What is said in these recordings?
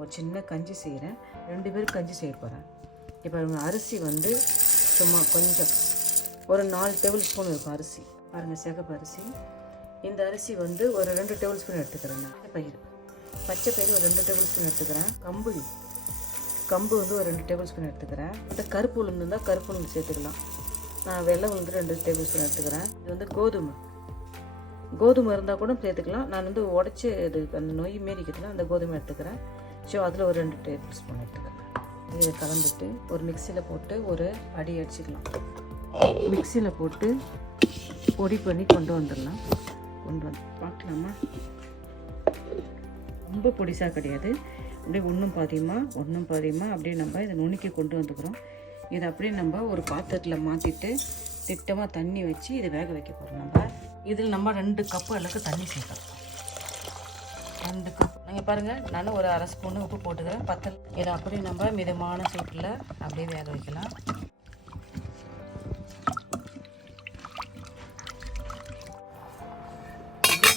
ஒரு சின்ன கஞ்சி செய்கிறேன், 2 பேருக்கு கஞ்சி செய்ய போகிறேன். இப்போ அரிசி வந்து சும்மா கொஞ்சம் ஒரு 4 டேபிள் ஸ்பூன் இருக்கும் அரிசி. பாருங்கள், சிகப்பு அரிசி. இந்த அரிசி வந்து ஒரு 2 டேபிள் ஸ்பூன் எடுத்துக்கிறேன். நான் பச்சை பயிறு ஒரு 2 டேபிள் ஸ்பூன் எடுத்துக்கிறேன். கம்பு வந்து ஒரு 2 டேபிள் ஸ்பூன் எடுத்துக்கிறேன். இந்த கருப்பு உளுந்து இருந்தால் கருப்பு உளுந்து சேர்த்துக்கலாம். நான் வெள்ளை உளுந்து 2 டேபிள் ஸ்பூன் எடுத்துக்கிறேன். இது வந்து கோதுமை இருந்தால் கூட சேர்த்துக்கலாம். நான் வந்து உடச்சி இது அந்த நொய் மாரி இருக்குதுன்னா அந்த கோதுமை எடுத்துக்கிறேன். ஸோ அதில் ஒரு 2 டேபிள் ஸ்பூன் எடுத்துக்கிறேன். இதை கலந்துட்டு ஒரு மிக்சியில் போட்டு ஒரு அடி அடிச்சுக்கலாம். மிக்சியில் போட்டு பொடி பண்ணி கொண்டு வந்துடலாம். கொண்டு வந்து பார்க்கலாமா? ரொம்ப பொடிசாக கிடையாது, அப்படியே ஒன்றும் பாதியமாக அப்படியே நம்ம இதை நுணுக்கி கொண்டு வந்துக்கிறோம். இதை அப்படியே நம்ம ஒரு பாத்திரத்தில் மாற்றிட்டு திட்டமாக தண்ணி வச்சு இதை வேக வைக்க போகிறோம். நம்ம இதில் நம்ம 2 கப்பு அளவுக்கு தண்ணி சேர்க்கலாம். 2 கப். நீங்கள் பாருங்கள், நான் ஒரு அரை ஸ்பூனு உப்பு போட்டுக்கிறேன். பத்தல். இதை அப்படியே நம்ம மிதமான சூட்டில் அப்படியே வேக வைக்கலாம்.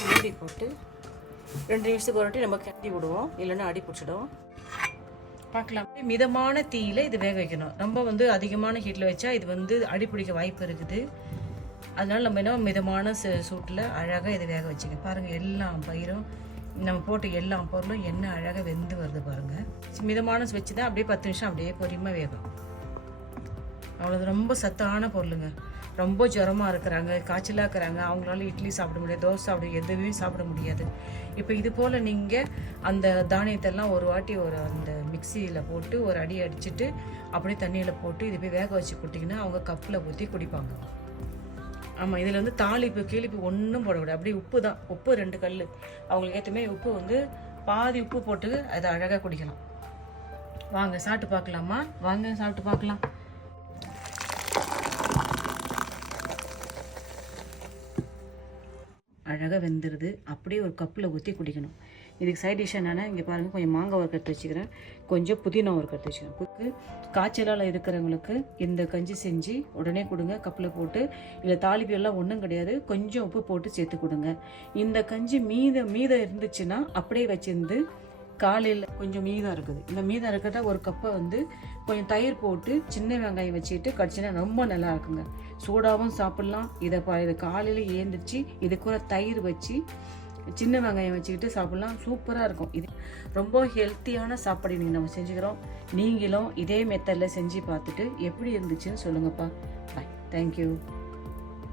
மூடி போட்டு 2 நிமிஷத்துக்கு ஒரு வாட்டி நம்ம கிண்டி விடுவோம், இல்லைன்னா அடி பிடிச்சிடும். பார்க்கலாம். மிதமான தீயில இது வேக வைக்கணும். ரொம்ப வந்து அதிகமான ஹீட்டில் வச்சா இது வந்து அடி பிடிக்க வாய்ப்பு இருக்குது. அதனால நம்ம என்ன மிதமான சூட்டில் அழகாக இதை வேக வச்சுக்க. பாருங்கள், எல்லா பயிரும் நம்ம போட்டு எல்லா பொருளும் எண்ணெய் அழகாக வெந்து வருது பாருங்கள். மிதமான வச்சு தான் அப்படியே 10 நிமிஷம் அப்படியே பொறுமையாக வேகும். அவ்வளோது. ரொம்ப சத்தான பொருளுங்க. ரொம்ப ஜுரமாக இருக்கிறாங்க, காய்ச்சலாக இருக்கிறாங்க, அவங்களால இட்லி சாப்பிட முடியாது, தோசை சாப்பிட எதுவுமே சாப்பிட முடியாது. இப்போ இது போல் நீங்கள் அந்த தானியத்தெல்லாம் ஒரு வாட்டி அந்த மிக்சியில் போட்டு ஒரு அடி அடிச்சுட்டு அப்படியே தண்ணியில் போட்டு இது போய் வேக வச்சு கொடுத்தீங்கன்னா அவங்க கப்பில் ஊற்றி குடிப்பாங்க. ஆமாம், இதில் வந்து தாளிப்பு கீழிப்பு ஒன்றும் போடக்கூடாது. அப்படியே உப்பு தான், உப்பு 2 கல். அவங்களுக்கு ஏற்ற மாதிரி உப்பு வந்து பாதி உப்பு போட்டு அதை அழகாக குடிக்கலாம். வாங்க சாப்பிட்டு பார்க்கலாமா? வாங்க சாப்பிட்டு பார்க்கலாம். அழகாக வெந்துடுது. அப்படியே ஒரு கப்பில் ஊற்றி குடிக்கணும். இதுக்கு சைட் டிஷ் என்னென்னா, இங்கே பாருங்கள், கொஞ்சம் மாங்காய் ஒரு கட்டு வச்சுக்கிறேன், கொஞ்சம் புதினா ஒரு கட்டு வச்சுக்கிறேன். காய்ச்சலால் இருக்கிறவங்களுக்கு இந்த கஞ்சி செஞ்சு உடனே கொடுங்க, கப்பில் போட்டு. இல்லை தாளிப்பு எல்லாம் ஒன்றும் கிடையாது, கொஞ்சம் உப்பு போட்டு சேர்த்து கொடுங்க. இந்த கஞ்சி மீதம் இருந்துச்சுன்னா அப்படியே வச்சிருந்து காலையில் கொஞ்சம் மீதம் இருக்குது. இந்த மீதம் இருக்கிறத ஒரு கப்பை வந்து கொஞ்சம் தயிர் போட்டு சின்ன வெங்காயம் வச்சுட்டு கடிச்சினா ரொம்ப நல்லா இருக்குங்க. சூடாகவும் சாப்பிட்லாம். இதை காலையில் ஏந்திரிச்சு இது கூட தயிர் வச்சு சின்ன வெங்காயம் வச்சுக்கிட்டு சாப்பிட்லாம். சூப்பராக இருக்கும். இது ரொம்ப ஹெல்த்தியான சாப்பாடு நீங்கள் நம்ம செஞ்சுக்கிறோம். நீங்களும் இதே மெத்தடில் செஞ்சு பார்த்துட்டு எப்படி இருந்துச்சுன்னு சொல்லுங்கப்பா. பாய். தேங்க்யூ.